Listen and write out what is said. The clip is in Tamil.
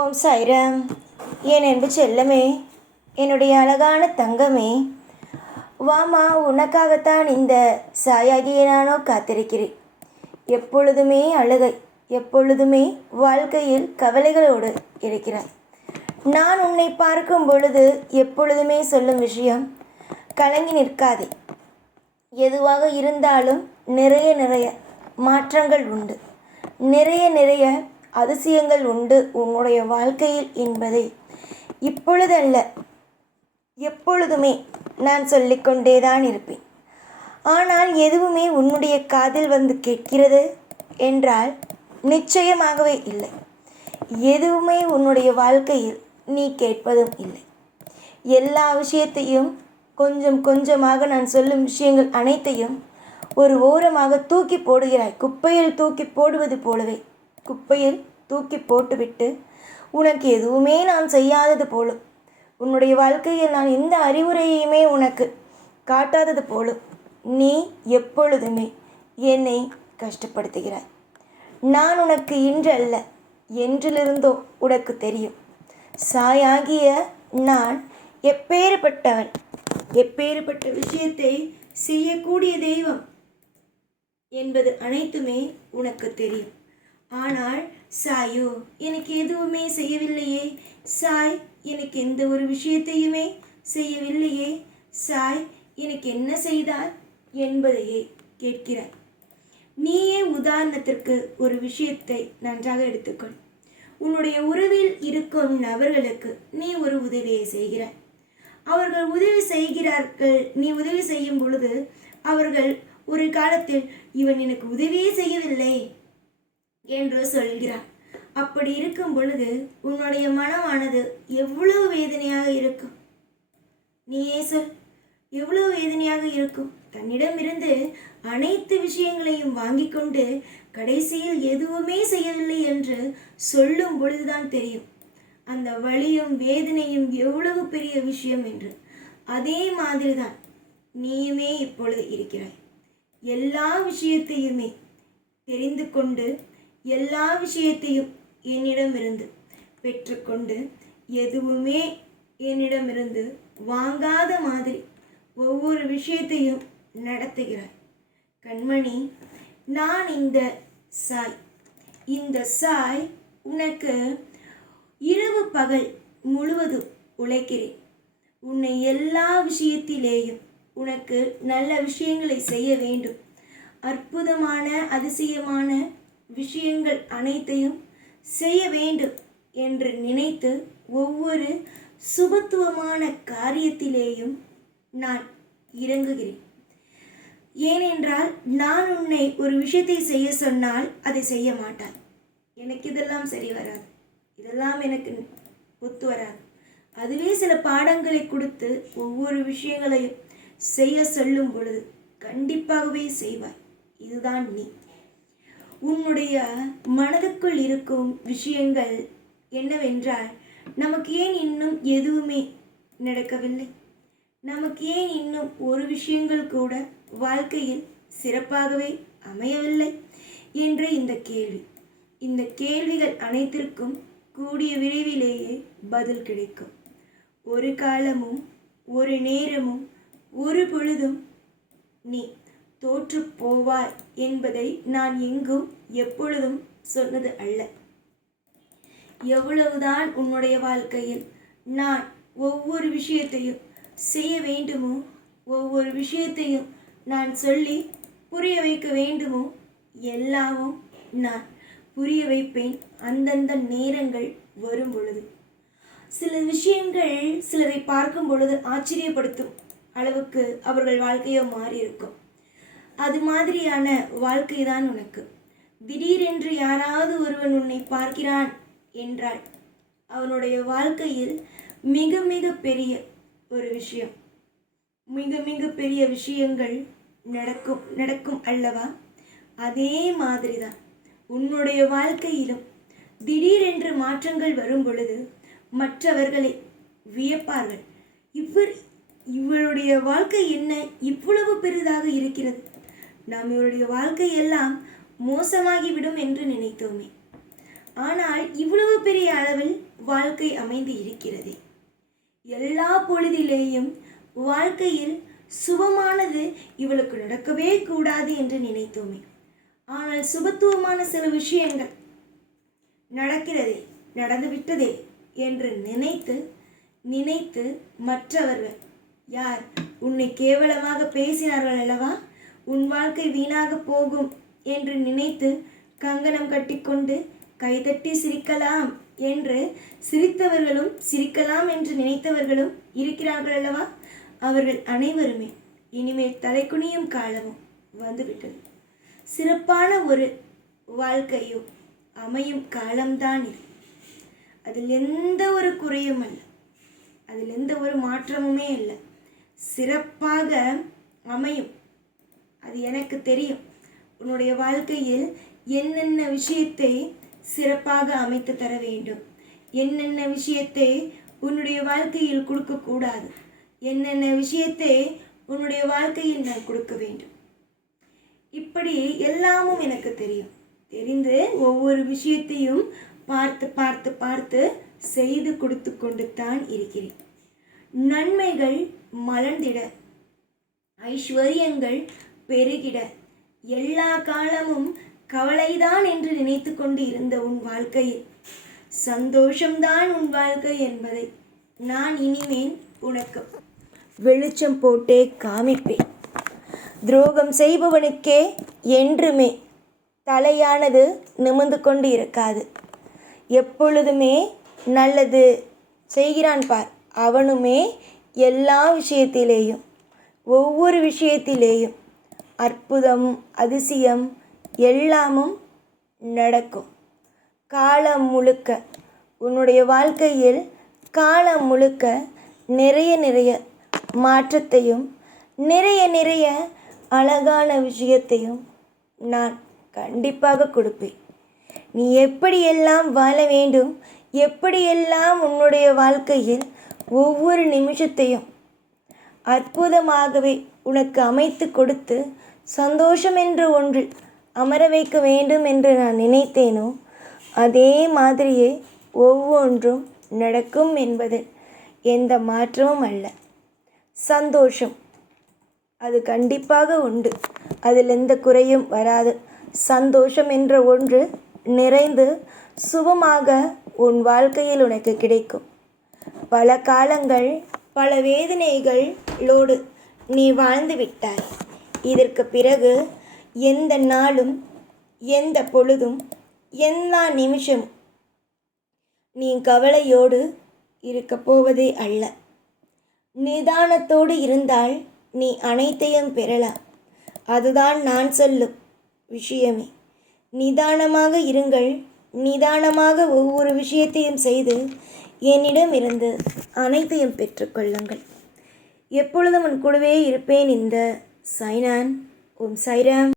ஓம் சாய்ராம். என் அன்பு செல்லமே, என்னுடைய அழகான தங்கமே, வாமா, உனக்காகத்தான் இந்த சாயாகிய நானோ காத்திருக்கிறேன். எப்பொழுதுமே அழுகை, எப்பொழுதுமே வாழ்க்கையில் கவலைகளோடு இருக்கிறாய். நான் உன்னை பார்க்கும் பொழுது எப்பொழுதுமே சொல்லும் விஷயம், கலங்கி நிற்காதே. எதுவாக இருந்தாலும் நிறைய மாற்றங்கள் உண்டு, நிறைய அதிசயங்கள் உண்டு உன்னுடைய வாழ்க்கையில் என்பதை இப்பொழுதல்ல, எப்பொழுதுமே நான் சொல்லிக்கொண்டேதான் இருப்பேன். ஆனால் எதுவுமே உன்னுடைய காதில் வந்து கேட்கிறது என்றால் நிச்சயமாகவே இல்லை. எதுவுமே உன்னுடைய வாழ்க்கையில் நீ கேட்பதும் இல்லை. எல்லா விஷயத்தையும் கொஞ்சம் கொஞ்சமாக நான் சொல்லும் விஷயங்கள் அனைத்தையும் ஒரு ஓரமாக தூக்கி போடுகிறாய். குப்பையில் தூக்கி போடுவது போலவே குப்பையில் தூக்கி போட்டுவிட்டு, உனக்கு எதுவுமே நான் செய்யாதது போலும், உன்னுடைய வாழ்க்கையில் நான் எந்த அறிவுரையுமே உனக்கு காட்டாதது போலும் நீ எப்பொழுதுமே என்னை கஷ்டப்படுத்துகிறாய். நான் உனக்கு இன்று அல்ல, என்றிலிருந்தோ உனக்கு தெரியும். சாயாகிய நான் எப்பேறுபட்டவன், எப்பேறுபட்ட விஷயத்தை செய்யக்கூடிய தெய்வம் என்பது அனைத்துமே உனக்கு தெரியும். ஆனால் சாயோ, எனக்கு எதுவுமே செய்யவில்லையே, சாய் எனக்கு எந்த ஒரு விஷயத்தையுமே செய்யவில்லையே, சாய் எனக்கு என்ன செய்தார் என்பதையே கேட்கிறாய். நீயே உதாரணத்திற்கு ஒரு விஷயத்தை நன்றாக எடுத்துக்கொள். உன்னுடைய உறவில் இருக்கும் நபர்களுக்கு நீ ஒரு உதவியை செய்கிறாய். அவர்கள் உதவி செய்கிறார்கள். நீ உதவி செய்யும் பொழுது அவர்கள் ஒரு காலத்தில் இவன் எனக்கு உதவியே செய்யவில்லை என்று சொல்கிறார். அப்படி இருக்கும் பொழுது உன்னுடைய மனமானது எவ்வளவு வேதனையாக இருக்கும்? நீயே சொல், எவ்வளவு வேதனையாக இருக்கும்? தன்னிடமிருந்து அனைத்து விஷயங்களையும் வாங்கி கொண்டு கடைசியில் எதுவுமே செய்யவில்லை என்று சொல்லும் பொழுதுதான் தெரியும் அந்த வலியும் வேதனையும் எவ்வளவு பெரிய விஷயம் என்று. அதே மாதிரிதான் நீயுமே இப்பொழுது இருக்கிறாய். எல்லா விஷயத்தையுமே தெரிந்து கொண்டு, எல்லா விஷயத்தையும் என்னிடமிருந்து பெற்றுக்கொண்டு, எதுவுமே என்னிடமிருந்து வாங்காத மாதிரி ஒவ்வொரு விஷயத்தையும் நடத்துகிறாய். கண்மணி, நான் இந்த சாய் உனக்கு இரவு பகல் முழுவதும் உழைக்கிறேன். உன்னை எல்லா விஷயத்திலேயும் உனக்கு நல்ல விஷயங்களை செய்ய வேண்டும். அற்புதமான அதிசயமான விஷயங்கள் அனைத்தையும் செய்ய வேண்டும் என்று நினைத்து ஒவ்வொரு சுபத்துவமான காரியத்திலேயும் நான் இறங்குகிறேன். ஏனென்றால் நான் உன்னை ஒரு விஷயத்தை செய்ய சொன்னால் அதை செய்ய மாட்டாய். எனக்கு இதெல்லாம் சரி வராது, இதெல்லாம் எனக்கு ஒத்து வராது. அதுவே சில பாடங்களை கொடுத்து ஒவ்வொரு விஷயங்களையும் செய்ய சொல்லும் பொழுது கண்டிப்பாகவே செய்வாய். இதுதான் நீ. உன்னுடைய மனதுக்குள் இருக்கும் விஷயங்கள் என்னவென்றால், நமக்கு ஏன் இன்னும் எதுவுமே நடக்கவில்லை, நமக்கு ஏன் இன்னும் ஒரு விஷயங்கள் கூட வாழ்க்கையில் சிறப்பாகவே அமையவில்லை என்ற இந்த கேள்விகள் அனைத்திற்கும் கூடிய விரைவிலேயே பதில் கிடைக்கும். ஒரு காலமும் ஒரு நேரமும் ஒரு பொழுதும் நீ தோற்று போவாய் என்பதை நான் எங்கும் எப்பொழுதும் சொன்னது அல்ல. எவ்வளவுதான் உன்னுடைய வாழ்க்கையில் நான் ஒவ்வொரு விஷயத்தையும் செய்ய வேண்டுமோ, ஒவ்வொரு விஷயத்தையும் நான் சொல்லி புரிய வைக்க வேண்டுமோ, எல்லாமும் நான் புரிய வைப்பேன் அந்தந்த நேரங்கள் வரும் பொழுது. சில விஷயங்கள் சிலரை பார்க்கும் பொழுது ஆச்சரியப்படுத்தும் அளவுக்கு அவர்கள் வாழ்க்கையோ மாறி இருக்கும். அது மாதிரியான வாழ்க்கை தான் உனக்கு. திடீரென்று யாராவது ஒருவன் உன்னை பார்க்கிறான் என்றால் அவனுடைய வாழ்க்கையில் மிக மிக பெரிய ஒரு விஷயம், மிக மிக பெரிய விஷயங்கள் நடக்கும் அல்லவா? அதே மாதிரிதான் உன்னுடைய வாழ்க்கையிலும் திடீரென்று மாற்றங்கள் வரும் பொழுது மற்றவர்களை வியப்பார்கள். இவருடைய வாழ்க்கை என்ன இவ்வளவு பெரிதாக இருக்கிறது, நாம் இவருடைய வாழ்க்கை எல்லாம் மோசமாகிவிடும் என்று நினைத்தோமே. ஆனால் இவ்வளவு பெரிய அளவில் வாழ்க்கை அமைந்து இருக்கிறது. எல்லா பொழுதிலேயும் வாழ்க்கையில் சுபமானது இவளுக்கு நடக்கவே கூடாது என்று நினைத்தோமே. ஆனால் சுபத்துவமான சில விஷயங்கள் நடக்கிறதே, நடந்துவிட்டதே என்று நினைத்து நினைத்து மற்றவர்கள் யார் உன்னை கேவலமாக பேசினார்கள் அல்லவா, உன் வாழ்க்கை வீணாக போகும் என்று நினைத்து கங்கணம் கட்டிக்கொண்டு கைதட்டி சிரிக்கலாம் என்று சிரித்தவர்களும் சிரிக்கலாம் என்று நினைத்தவர்களும் இருக்கிறார்கள் அல்லவா, அவர்கள் அனைவருமே இனிமேல் தலைக்குனியும் காலமும் வந்துவிட்டது. சிறப்பான ஒரு வாழ்க்கையோ அமையும் காலம்தான் இது. அதில் எந்த ஒரு குறையும் அல்ல, அதில் எந்த ஒரு மாற்றமுமே இல்லை. சிறப்பாக அமையும், அது எனக்கு தெரியும். உன்னுடைய வாழ்க்கையில் என்னென்ன விஷயத்தை சிறப்பாக அமைத்து தர வேண்டும், என்னென்ன விஷயத்தை உன்னுடைய வாழ்க்கையில் கொடுக்கக்கூடாது, என்னென்ன விஷயத்தை உன்னுடைய வாழ்க்கையில் நான் கொடுக்க வேண்டும், இப்படி எல்லாமும் எனக்கு தெரியும். தெரிந்து ஒவ்வொரு விஷயத்தையும் பார்த்து பார்த்து பார்த்து செய்து கொடுத்து கொண்டு தான் இருக்கிறேன். நன்மைகள் மலர்ந்திட, ஐஸ்வர்யங்கள் பெருகிட, எல்லா காலமும் கவலைதான் என்று நினைத்து கொண்டு இருந்த உன் வாழ்க்கையில் சந்தோஷம்தான் உன் வாழ்க்கை என்பதை நான் இனிமேல் உனக்கு வெளிச்சம் போட்டே காமிப்பேன். துரோகம் செய்பவனுக்கே என்றுமே தலையானது நிமிர்ந்து கொண்டு இருக்காது. எப்பொழுதுமே நல்லது செய்கிறான் பார், அவனுமே எல்லா விஷயத்திலேயும் ஒவ்வொரு விஷயத்திலேயும் அற்புதம் அதிசயம் எல்லாமும் நடக்கும். காலம் முழுக்க உன்னுடைய வாழ்க்கையில் காலம் முழுக்க நிறைய நிறைய மாற்றத்தையும் நிறைய நிறைய அழகான விஷயத்தையும் நான் கண்டிப்பாக கொடுப்பேன். நீ எப்படியெல்லாம் வாழ வேண்டும், எப்படியெல்லாம் உன்னுடைய வாழ்க்கையில் ஒவ்வொரு நிமிஷத்தையும் அற்புதமாகவே உனக்கு அமைத்து கொடுத்து சந்தோஷம் என்ற ஒன்றில் அமர வைக்க வேண்டும் என்று நான் நினைத்தேனோ அதே மாதிரியே ஒவ்வொன்றும் நடக்கும் என்பதில் எந்த மாற்றமும் அல்ல. சந்தோஷம் அது கண்டிப்பாக உண்டு, அதில் எந்த குறையும் வராது. சந்தோஷம் என்ற ஒன்று நிறைந்து சுபமாக உன் வாழ்க்கையில் உனக்கு கிடைக்கும். பல காலங்கள் பல வேதனைகளோடு நீ வாழ்ந்து விட்டாய். இதற்கு பிறகு எந்த நாளும் எந்த பொழுதும் எல்லா நிமிஷமும் நீ கவலையோடு இருக்கப் போவதே அல்ல. நிதானத்தோடு இருந்தால் நீ அனைத்தையும் பெறலாம். அதுதான் நான் சொல்லும் விஷயமே. நிதானமாக இருங்கள். நிதானமாக ஒவ்வொரு விஷயத்தையும் செய்து என்னிடமிருந்து அனைத்தையும் பெற்றுக்கொள்ளுங்கள். எப்பொழுதும் உன் கூடவே இருப்பேன். இந்த சாய்நான். ஓம் சாய்ராம்.